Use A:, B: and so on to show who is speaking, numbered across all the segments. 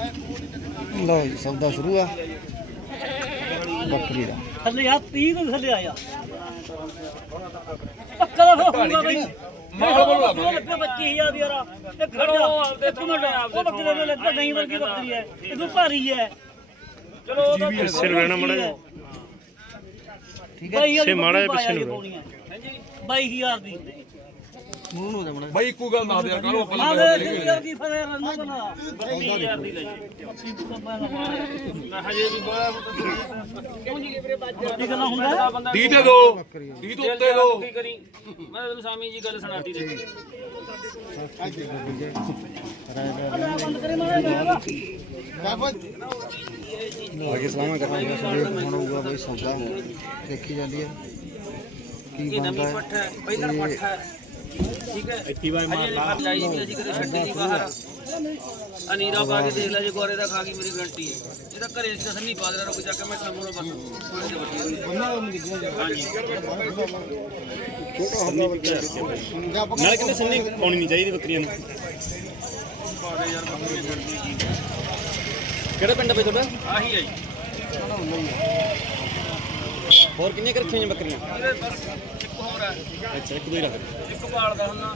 A: ਲਓ ਜੀ ਸੌਦਾ ਸ਼ੁਰੂ ਆ ਬੱਕਰੀ ਦਾ।
B: ਥੱਲੇ ਆ 30 ਤੋਂ ਥੱਲੇ ਆਇਆ ਪੱਕਾ ਦਾ ਹੋਊਗਾ ਬਈ ਮੈਂ ਬੋਲਦਾ 2,25,000 ਦੀ ਯਾਰ ਇਹ ਖੜੋ ਇੱਕ ਮਿੰਟ ਉਹ ਬੱਕਰੀ ਦੇ ਲੱਗਾ ਨਹੀਂ ਵਰਗੀ ਬੱਕਰੀ ਹੈ ਇਹ ਤੋਂ ਭਾਰੀ ਹੈ ਚਲੋ ਉਹਦਾ ਪਿੱਛੇ ਰਹਿਣਾ ਮੜਾ ਠੀਕ ਹੈ ਸੇ ਮਾੜਾ ਜਿਹਾ ਪਿੱਛੇ ਨੂੰ ਹਾਂਜੀ 22,000 ਦੀ
A: ਮੂੰਹ ਨੂੰ ਜਮਣਾ
C: ਬਾਈ ਇੱਕੋ ਗੱਲ ਨਾ ਦਿਆ ਕਰੋ
B: ਹਾਂ ਦੇ ਕੀ ਫਰੇ ਰੰਨੂ ਬਣਾ
D: 32,000 ਦੀ ਲੈ ਮੈਂ ਹਜੇ ਵੀ ਬੜਾ ਕਿਉਂ ਜੀ ਵੀਰੇ ਬਾਜ
B: ਕੀ ਕਰਨਾ ਹੁੰਦਾ
C: 30 ਦੇ ਦੋ 30 ਤੋਂ ਉੱਤੇ ਦੋ
D: ਕੀ ਕਰੀ ਮੈਂ ਤੈਨੂੰ ਸਾਮੀ ਜੀ ਗੱਲ ਸੁਣਾਤੀ ਦੇ
B: ਬੰਦ ਕਰੇ ਮਾਰੇ
A: ਆਗੇ ਸਲਾਮਾ ਕਰਾਂਗੇ ਸਾਡੇ ਹੁਣ ਹੋਊਗਾ ਬਈ ਸੌਦਾ ਦੇਖੀ ਜਾਂਦੀ ਹੈ ਕੀ
D: ਇਹ ਨਵੀਂ
A: ਬਣਦਾ
D: ਪੱਠ ਹੈ ਪਹਿਲਾਂ ਪੱਠ ਹੈ ਠੀਕ ਹੈ 21 ਵਾਰ ਮਾਰ ਲਾ ਲਾਈ ਵੀ ਅਸੀਂ ਕਦੇ ਛੱਡੀ ਨਹੀਂ ਬਾਹਰ ਅਨੀਰਾ ਪਾ ਕੇ ਦੇਖ ਲੈ ਜੇ ਗੋਰੇ ਦਾ ਖਾ ਗਈ ਮੇਰੀ ਗਰੰਟੀ ਹੈ ਇਹ ਤਾਂ ਘਰੇ ਤਸੱਲੀ ਪਾ ਦੇਣਾ ਰੁਕ ਜਾ ਕੇ ਮੈਂ ਸਾਹਮਣੇ ਬਸ ਥੋੜੇ ਜਿਹਾ ਵੱਡੀ ਹਾਂਜੀ
E: ਨਾਲੇ ਕਹਿੰਦੇ ਸੰਨੀ ਪਾਉਣੀ ਨਹੀਂ ਚਾਹੀਦੀ ਬੱਕਰੀਆਂ ਨੂੰ।
D: ਬਾਰੇ ਯਾਰ ਬੱਕਰੀ ਛੱਡਦੀ ਜੀ
E: ਕਿਹੜਾ ਪਿੰਡ ਬਈ ਤੁਹਾਡਾ?
D: ਆਹੀ ਹੈ ਜੀ
E: ਹੋਰ ਕਿੰਨੀਆਂ ਕੁ ਰੱਖੀਆਂ ਹੋਈਆਂ ਬੱਕਰੀਆਂ?
D: ਇਹਦੇ ਬਸ ਇੱਕ ਹੋਰ ਹੈ
E: ਅੱਛਾ ਇੱਕ ਦੋ ਹੀ ਰੱਖ ਦਿਓ।
D: ਇੱਕ ਪਾਲਦਾ ਹੁੰਦਾ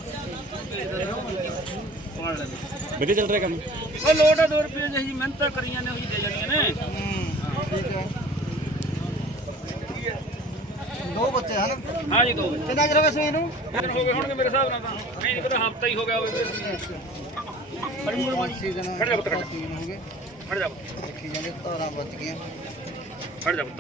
D: ਪਾਲ ਲੈ
E: ਵਧੀਆ ਚੱਲ ਰਿਹਾ ਕੰਮ।
D: ਉਹ ਲੋਟ ਹੈ 2 ਰੁਪਏ ਜਿਹੀ ਮਿਹਨਤਾਂ ਕਰੀਆਂ ਨੇ ਉਹੀ ਦੇ ਜਾਂਦੀਆਂ ਨੇ
A: ਠੀਕ ਹੈ ਦੋ ਬੱਚੇ ਹਨ
D: ਹਾਂ ਜੀ 2
A: ਕਿੰਨਾ ਚਿਰ ਹੋ ਗਿਆ ਸੂਈ ਨੂੰ
D: ਦਿਨ ਹੋ ਗਏ ਹੋਣਗੇ ਮੇਰੇ ਹਿਸਾਬ ਨਾਲ ਤਾਂ ਨਹੀਂ ਪਤਾ ਹਫਤਾ ਹੀ ਹੋ ਗਿਆ ਹੋਵੇ
A: ਸੀਜ਼ਨ
D: ਖੜ ਜਾ ਪੁੱਤ, ਖੜ ਜਾ।
A: ਸੀਜ਼ਨ ਹੋ ਗਏ
D: ਖੜ ਜਾ
A: ਦੇਖੀ ਜਾਂਦੇ ਧਾਰਾਂ ਵੱਜ ਗਈਆਂ
D: ਖੜ ਜਾ ਪੁੱਤ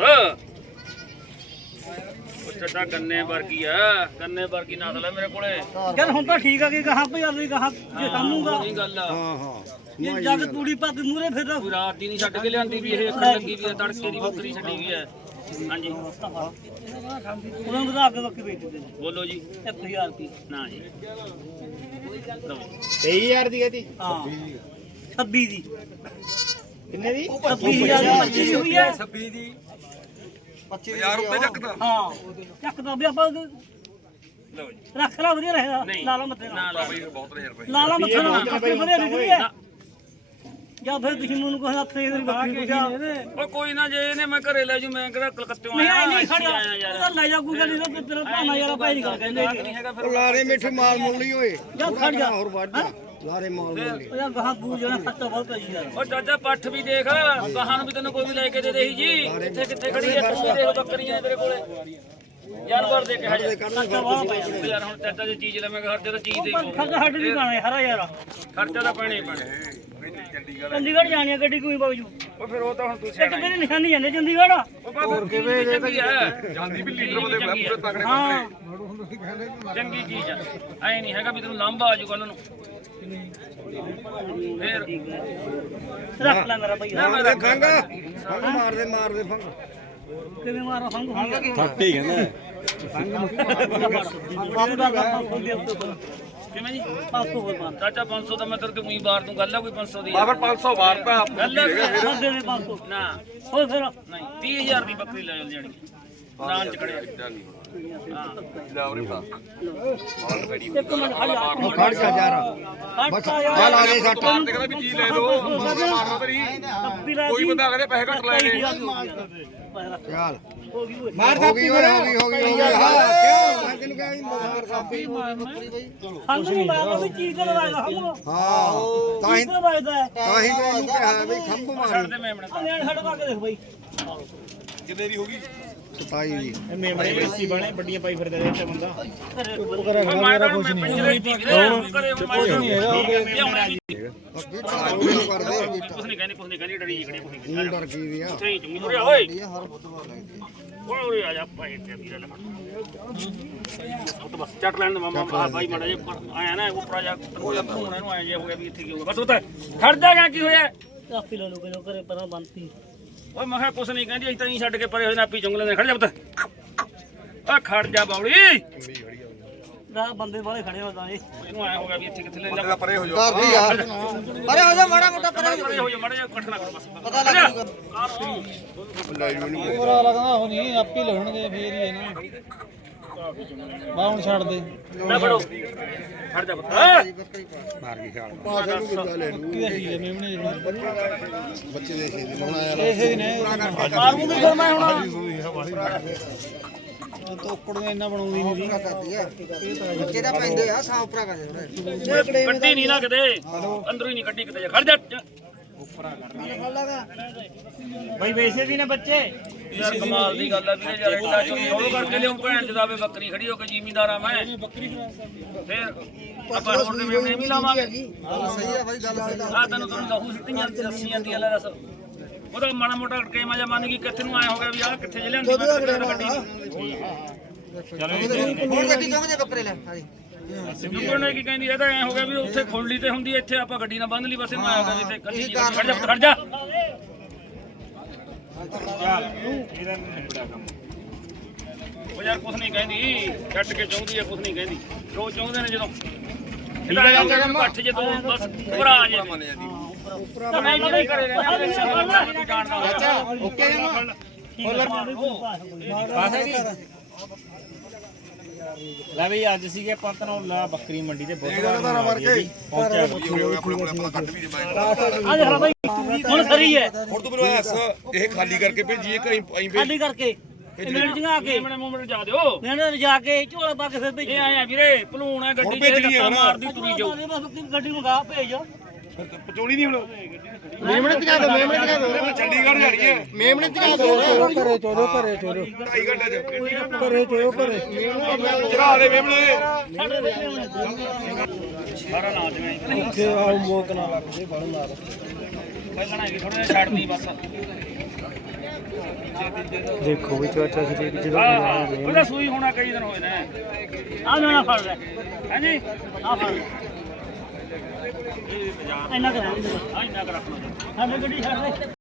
D: ਉਹ ਚੱਡਾ ਗੰਨੇ ਵਰਗੀ ਆ ਗੰਨੇ ਵਰਗੀ ਨਸਲ ਹੈ ਮੇਰੇ ਕੋਲੇ
B: ਯਾਰ ਹੁਣ ਤਾਂ ਠੀਕ ਆ ਕਿ ਕਹਾਂ ਭਈ ਆਲੀ ਕਹਾਂ ਜੇ ਸਾਨੂਗਾ
D: ਨਹੀਂ ਗੱਲ ਆ
A: ਹਾਂ ਹਾਂ
B: ਇਹ ਜੱਗ ਤੂੜੀ ਪੱਤ ਮੂਰੇ ਫਿਰਦਾ
D: ਕੋਈ ਰਾਤ ਦੀ ਨਹੀਂ ਛੱਡ ਕੇ ਲਿਆਂਦੀ ਵੀ ਇਹ ਅੱਖਰ ਲੱਗੀ ਵੀ ਆ ਤੜਕੇ ਦੀ ਬੱਕਰੀ ਛੱਡੀ ਵੀ ਹੈ ਹਾਂਜੀ
B: ਉਹਨਾਂ ਵਧਾ ਕੇ ਬੱਕੀ ਵੇਚ ਦਿੰਦੇ ਨੇ
D: ਬੋਲੋ ਜੀ
B: 1000 ਰੁਪਏ
D: ਨਾ ਜੀ ਲਓ ਜੀ
E: 23,000 ਦੀ ਕਹਤੀ।
B: ਹਾਂ 26 ਦੀ
E: ਕਿੰਨੇ ਦੀ?
B: 26,000 ਦੀ 25 ਦੀ ਹੋਈ ਹੈ
C: 26 ਦੀ
A: 25,000
C: ਰੁਪਏ ਚੱਕਦਾ
B: ਹਾਂ ਚੱਕਦਾ ਵੀ ਆਪਾਂ
D: ਲਓ ਜੀ
B: ਰੱਖ ਲਾ ਵਧੀਆ ਰਹੇਗਾ
D: ਨਹੀਂ
B: ਲਾਲਾ ਮੱਥੇ
D: ਨਾ
B: ਨਾਲ
D: ਲਾ
C: ਬਾਈ ਬਹੁਤ ਰਹੇ ਰੁਪਏ
B: ਲਾਲਾ ਮੱਥੇ ਨਾਲ ਆਪੇ ਵਧੀਆ ਨਿਕਲੀ ਹੈ ਜਾਂ ਫਿਰ ਤੁਸੀਂ ਮੈਨੂੰ ਕੋਈ ਹੱਥ ਦੇ ਬੱਕਰੀ ਪੁੱਛਿਆ
D: ਉਹ ਕੋਈ ਨਾ ਜੇ ਇਹਨੇ ਮੈਂ ਘਰੇ ਲੈ ਜੂ ਮੈਂ ਕਿਹੜਾ ਕਲਕੱਤੇੋਂ
B: ਨਹੀਂ
D: ਆਇਆ
B: ਨਹੀਂ
D: ਇੱਥੇ
B: ਖੜਿਆ
D: ਆਇਆ ਯਾਰ
B: ਉਹਦਾ ਲੈ ਜਾ ਕੋਈ ਗੱਲ ਨਹੀਂ ਤੇਰਾ ਭਾਣਾ ਯਾਰ ਭਾਈ ਨਹੀਂ ਗੱਲ ਕਹਿੰਦੇ
D: ਨਹੀਂ ਹੈਗਾ ਫਿਰ
A: ਉਹ ਲਾਰੇ ਮਿੱਠੇ ਮਾਲ ਮੁੱਲ ਨਹੀਂ ਹੋਏ
B: ਜਾਂ ਖੜ ਜਾ
A: ਹੋਰ ਵੱਧ ਜਾ ਲਾਰੇ ਮਾਲ ਮੁੱਲ ਨਹੀਂ
B: ਉਹ ਯਾਰ ਗਾਹਾਂ ਬੂਝ ਜਾਣਾ ਖੱਟਾ ਬਹੁਤ ਪਈ ਯਾਰ
D: ਉਹ ਚਾਚਾ ਪੱਠ ਵੀ ਦੇਖ ਕਹਾਂ ਨੂੰ ਵੀ ਤੈਨੂੰ ਕੋਈ ਵੀ ਲੈ ਕੇ ਦੇ ਦੇਹੀ ਜੀ ਇੱਥੇ ਕਿੱਥੇ ਖੜੀ ਐ ਤੂੰ ਵੀ ਦੇਖ ਬੱਕਰੀਆਂ ਤੇਰੇ ਕੋਲੇ ਯਾਰ ਵਰ ਦੇ ਕੇ ਹਜੇ
B: ਖੱਟਾ ਬਹੁਤ ਪਈ
D: ਯਾਰ ਹੁਣ ਚਾਚਾ ਜੇ ਚੀਜ਼ ਲਵੇਂਗਾ ਹਰ ਜਗ੍ਹਾ ਚੀਜ਼ ਦੇ
B: ਖਰਚਾ ਹੱਡ ਨਹੀਂ ਪਾਣਾ ਹਰਾ ਯਾਰ
D: ਖਰਚਾ ਤਾਂ ਪੈਣਾ ਹੀ ਪੈਣਾ
B: ਚੰਡੀਗੜ੍ਹ ਜਾਣੀ ਆ ਗੱਡੀ ਕੋਈ ਬਾਜੂ
D: ਉਹ ਫਿਰ ਉਹ ਤਾਂ ਹੁਣ ਤੂੰ
B: ਇੱਕ
D: ਸਿਆਣਾ
B: ਮੇਰੀ ਨਿਸ਼ਾਨੀ ਜਾਂਦੇ ਚੰਡੀਗੜ੍ਹ
D: ਉਹ ਬਾਬਾ ਕਿਵੇਂ ਚੰਗੀ ਹੈ
C: ਜਾਂਦੀ ਵੀ ਲੀਡਰ ਬੰਦੇ ਬੜਾ ਪੂਰੇ ਤਗੜੇ
B: ਹਾਂ
D: ਚੰਗੀ ਚੀਜ਼ ਆ ਐ ਨਹੀਂ ਹੈਗਾ ਵੀ ਤੈਨੂੰ ਲਾਂਭਾ ਆ ਜੂ ਕੱਲ ਨੂੰ ਫੇਰ
B: ਰੱਖ ਲੈ ਮੇਰਾ ਭਈਆ
D: ਮੈਂ
A: ਮਾਰਦੇ ਫੰਗ ਮਾਰਦੇ ਮਾਰਦੇ ਫੰਗ
B: ਕਿਵੇਂ ਮਾਰਾ ਫੰਗ ਫੰਗ
E: ਥੱਕ ਹੀ ਕਹਿੰਦਾ।
B: ਬਾਬੂ ਦਾ ਕੰਮ ਖੋਲ ਦੇ ਉੱਤੇ
D: ਕਿਵੇਂ ਜੀ
B: 500 ਹੋਰ ਮਾਰ
D: ਚਾਚਾ 500 ਤਾਂ ਮੈਂ ਤੇਰੇ ਤੇ ਉਹੀ ਬਾਰ ਦੂੰ ਗੱਲ ਆ ਕੋਈ 500 ਦੀ
C: ਬਾਬਰ 500 ਵਾਰਤਾ
D: ਗੱਲ ਆ ਕੋਈ?
B: ਬੰਦੇ ਨੇ 500
D: ਨਾ
B: ਹੋਰ ਫਿਰ
D: ਨਹੀਂ 30000 ਦੀ ਬੱਕਰੀ ਲੈ ਜਾਣੀ ਨਾਂ ਚ ਖੜਿਆ
C: ਲੈ ਉਰੇ ਬਾ
B: ਇੱਕ ਮਿੰਟ ਖੜ ਜਾ
A: ਖੜ ਜਾ ਯਾਰ
B: ਬਸ
A: ਆ ਲਾ ਦੇ ਸੱਟ
C: ਤੇ ਕਹਿੰਦਾ ਵੀ ਚੀਜ਼ ਲੈ ਦੋ ਮਾਰਨਾ ਤੇਰੀ ਕੋਈ ਬੰਦਾ ਕਹਿੰਦੇ ਪੈਸੇ ਘੱਟ ਲਾਏ ਨੇ
A: ਚੱਲ
B: ਹੋ ਗਈ ਓਏ
A: ਮਾਰ ਕਾਪੀ ਹੋ ਗਈ ਹਾਂ ਕਿਉਂ ਮੈਂ ਤੈਨੂੰ ਕਿਹਾ ਸੀ ਮਾਰ ਕਾਪੀ
B: ਫੰਗ ਨਹੀਂ ਮਾਰਦਾ ਵੀ ਚੀਜ਼ ਤੇ ਲਵਾਏਗਾ ਹਮ
A: ਹਾਂ ਤਾਂ ਹੀ
B: ਚੀਜ਼ ਤੇ ਲਵਾਏਦਾ ਹੈ
A: ਤਾਂ ਹੀ ਮੈਨੂੰ ਕਿਹਾ ਵੀ ਖੰਭ ਮਾਰ
D: ਛੱਡ ਦੇ ਮੇਮਣੇ
B: ਨਿਆਣ ਛੱਡ ਪਾ ਕੇ ਦੇਖ ਬਾਈ
C: ਕਿੰਨੇ ਦੀ ਹੋ ਗਈ
A: 27 ਦੀ
E: ਇਹ ਮੇਮਣੇ ਏਸੀ ਬਣੇ ਵੱਡੀਆਂ ਪਾਈ ਫਿਰਦਾ ਇੱਥੇ ਬੰਦਾ।
D: ਮੈਂ ਤਾਂ ਮੈਂ ਪਿੰਜਰੇ ਦੀ ਵੀਰੇ ਕਰੇ ਮੈਂ ਲਿਆਉਣਾ ਜੀ
A: ਅੱਗੇ ਚਾਲੂ ਨੂੰ ਕਰਦੇ
D: ਕੁਛ ਨਹੀਂ ਕਹਿੰਦੀ ਡਰੀ ਜਿਗੜੀ ਕੁਛ ਨਹੀਂ
A: ਹੁਣ ਡਰ ਗਈ ਵੀ ਆ
D: ਸਹੀ ਚੁੰਗੀ ਉਰੇ ਆ ਓਏ
A: ਇਹ ਹਰ ਬੁੱਧਵਾਰ ਲੱਗਦੀ ਆ
D: ਓਏ ਆ ਜਾ ਭਾਈ ਤੇ ਵੀਰੇ ਲੈ ਉਹ ਤਾਂ ਬਸ ਚੱਟ ਲੈਣ ਦੇ ਮਾਮਾ ਆ ਭਾਈ ਮੜਾ ਜੇ ਆਇਆ ਨਾ ਉੱਪਰ ਜਾ ਉਹ ਧੂਣਾ ਨੂੰ ਆਇਆ ਜੇ ਹੋ ਗਿਆ ਵੀ ਇੱਥੇ ਕੀ ਹੋਊਗਾ ਬਸ ਉਹ ਤਾਂ ਖੜ ਜਾਗਾ ਕੀ ਹੋਇਆ
B: ਕਾਫੀ ਲੋ ਲੋਕ ਜੋ ਕਰੇ ਪਰਾਂ ਬੰਤੀ
D: ਓਏ ਮੈਂ ਕਿਹਾ ਕੁਛ ਨਹੀਂ ਕਹਿੰਦੀ ਅਸੀਂ ਤਾਂ ਹੀ ਛੱਡ ਕੇ ਪਰੇ ਹੋਏ ਨਾਪੀ ਚੁੰਗਲੇ ਨੇ ਖੜ ਜਾ ਪੁੱਤ ਓ ਖੜ ਜਾ ਬੌਲੀ
B: ਦਾ ਬੰਦੇ ਵਾਲੇ ਖੜੇ ਹੋ ਤਾਂ ਇਹ
D: ਇਹਨੂੰ ਆਇਆ ਹੋ ਗਿਆ ਵੀ ਇੱਥੇ ਕਿੱਥੇ ਲੈ ਜਾ
C: ਪਰੇ ਹੋ ਜਾ
A: ਕਰਦੀ ਆ ਅਰੇ ਹੋ ਜਾ ਮਾੜਾ ਮੋਟਾ ਪਰੇ
D: ਪਰੇ ਹੋ ਜਾ ਮੜਾ ਜਾ ਕੱਟ ਨਾ ਕਰੋ ਬਸ
A: ਪਤਾ ਲੱਗ ਜੂਗਾ
C: ਲੈ ਜੂ ਇਹਨੂੰ
A: ਪੂਰਾ ਲੱਗਦਾ ਉਹ ਨਹੀਂ ਆਪੇ ਲਾਉਣਗੇ ਫੇਰ ਹੀ ਹੈ ਨਾ ਬਾ ਹੁਣ ਛੱਡ ਦੇ
D: ਲੈ ਫੜੋ ਫੜ ਜਾ ਪੁੱਤ
A: ਬੱਚੇ ਦੇ ਖੇਤ ਲਾਉਣਾ ਯਾਰ
B: ਮਾਰੂ ਵੀ ਫਿਰ ਮੈਂ ਹੁਣ
A: ਤੋਕੜੀਆਂ ਇੰਨਾ ਬਣਾਉਂਦੀ ਨਹੀਂ ਕਰਦੀ ਆ
F: ਬੱਚੇ ਦਾ ਪੈਂਦੇ ਆ ਸਾਹ ਉਪਰਾ ਕਰਦੇ
D: ਕੱਢੀ ਨਹੀਂ ਨਾ ਕਿਤੇ ਅੰਦਰੋਂ ਹੀ ਨਹੀਂ ਕੱਢੀ ਕਿਤੇ ਖੜ ਜਾ
B: ਬਈ ਵੈਸੇ ਵੀ ਨੇ ਬੱਚੇ
D: ਯਾਰ ਕਮਾਲ ਦੀ ਗੱਲ ਆ ਵੀਰੇ ਯਾਰ ਇੱਡਾ ਚੋਲੋ ਕਰਕੇ ਲਿਓ ਭੈਣ ਜਦਾਵੇ ਬੱਕਰੀ ਖੜੀ ਹੋ ਕੇ ਜ਼ਿਮੀਂਦਾਰ ਆ ਮੈਂ ਫਿਰ ਆਪਾਂ ਹੋਰ ਦੇ ਮੇਮਣੇ ਵੀ ਲਾਵਾਂਗੇ
F: ਸਹੀ ਆ ਬਾਈ ਗੱਲ ਸਹੀ
D: ਆ ਤੈਨੂੰ ਲਹੂ ਸਿੱਟੀਆਂ ਦੱਸੀਆਂ ਦੀਆਂ ਲੈ ਦੱਸ ਉਹਦਾ ਮਾੜਾ ਮੋਟਾ ਟਕੇਮਾ ਜਾਂ ਮੰਨ ਗਈ ਕਿੱਥੇ ਨੂੰ ਆਇਆ ਹੋ ਗਿਆ ਵੀ ਆਹ ਕਿੱਥੇ ਲਿਆਂਦੀ ਮੈਂ ਗੱਡੀ
F: ਹੋਰ ਗੱਡੀ ਚਾਹੁੰਦੇ ਬੱਕਰੇ ਲੈ ਹਾਂਜੀ
D: ਜੁਗੋ ਨੇ ਕੀ ਕਹਿੰਦੀ ਇਹ ਤਾਂ ਐ ਹੋ ਗਿਆ ਵੀ ਉੱਥੇ ਖੁੱਲਦੀ ਤੇ ਹੁੰਦੀ ਇੱਥੇ ਆਪਾਂ ਗੱਡੀ ਨਾਲ ਬੰਨ ਲਈ ਬਸ ਇਹਨੂੰ ਆਇਆ ਜਿੱਥੇ ਕੱਲੀ ਖੜ ਜਾ ਉਹ ਯਾਰ ਕੁਛ ਨਹੀਂ ਕਹਿੰਦੀ ਕੱਟ ਕੇ ਚਾਹੁੰਦੀ ਆ ਕੁਛ ਨਹੀਂ ਕਹਿੰਦੀ ਰੋਜ਼ ਚਾਹੁੰਦੇ ਨੇ ਜਦੋਂ ਇਹਦਾ ਪੱਠ ਜੇ ਤੂੰ ਬਸ ਭਰਾ ਜੇ ਮੈਂ ਨਹੀਂ ਕਰੇ ਰਹਿਣਾ ਜਾਣਦਾ
A: ਓਕੇ
E: ਲੈ ਬਈ ਅੱਜ ਸੀਗੇ ਆਪਾਂ ਧਨੌਲਾ ਬੱਕਰੀ ਮੰਡੀ ਤੇ ਬਹੁਤ
B: ਆ ਦੇਖ ਲੈ ਬਈ ਹੁਣ ਖਰੀ ਹੈ
C: ਹੁਣ ਤੂੰ ਮੈਨੂੰ ਐਸ ਇਹ ਖਾਲੀ ਕਰਕੇ ਭੇਜੀਏ ਕਿ ਅਸੀਂ
B: ਖਾਲੀ ਕਰਕੇ ਮਿੰਟ ਜਿਹਾ ਆ ਕੇ
D: ਮੇਰੇ ਮੂੰਹ ਜਾ ਦਿਓ
B: ਮੈਂ ਜਾ ਕੇ ਝੋਲਾ ਪਾ ਕੇ ਫਿਰ ਭੇਜ
D: ਇਹ ਆਇਆ ਵੀਰੇ ਭਲੂਣ ਹੈ ਗੱਡੀ ਜਿਹੜੀ ਧੱਕਾ ਮਾਰਦੀ ਤੁਰੀ ਜਾਊ
B: ਗੱਡੀ ਮੰਗਾ ਭੇਜ
C: ਪਚੋਣੀ ਨਹੀਂ ਹੁਣ
A: ਮੇਮਣੇ ਚ ਦੋ ਮੇਮਣੇ ਚ ਦੋ
C: ਚੰਡੀਗੜ੍ਹ ਜਾਣੀ ਹੈ
A: ਮੇਮਣੇ ਚ ਦੋ ਘਰੇ ਚੋਦੋ
C: 2.5 ਘੰਟੇ ਚ
A: ਘਰੇ ਚੋਦੋ ਘਰੇ
C: ਚੜਾ ਦੇ ਮੇਮਣੇ
D: ਸਾਰਾ ਲਾ ਦੇਣਾ
A: ਇੱਥੇ ਆਉ ਮੋਕ ਨਾ ਲੱਗਦੇ ਬੜ ਨਾਲ
D: ਪਹਿਲਾਂ ਹੈਗੀ ਥੋੜਾ ਜਿਹਾ ਛੱਡਦੀ ਬਸ
A: ਦੇਖੋ ਵੀ ਚਾਚਾ ਜੀ
D: ਹਾਂ ਉਹਦਾ ਸੂਈ ਹੋਣਾ ਕਈ ਦਿਨ ਹੋਏ ਨੇ
B: ਆ ਮੈਂ ਫੜ ਲੈ
D: ਹਾਂਜੀ
B: ਆ ਫੜ ਇੰਨਾ ਕਰ
D: ਆ ਇੰਨਾ ਕਰ ਰੱਖ ਲਓ
B: ਸਾਡੇ ਗੱਡੀ ਛੱਡ ਦੇ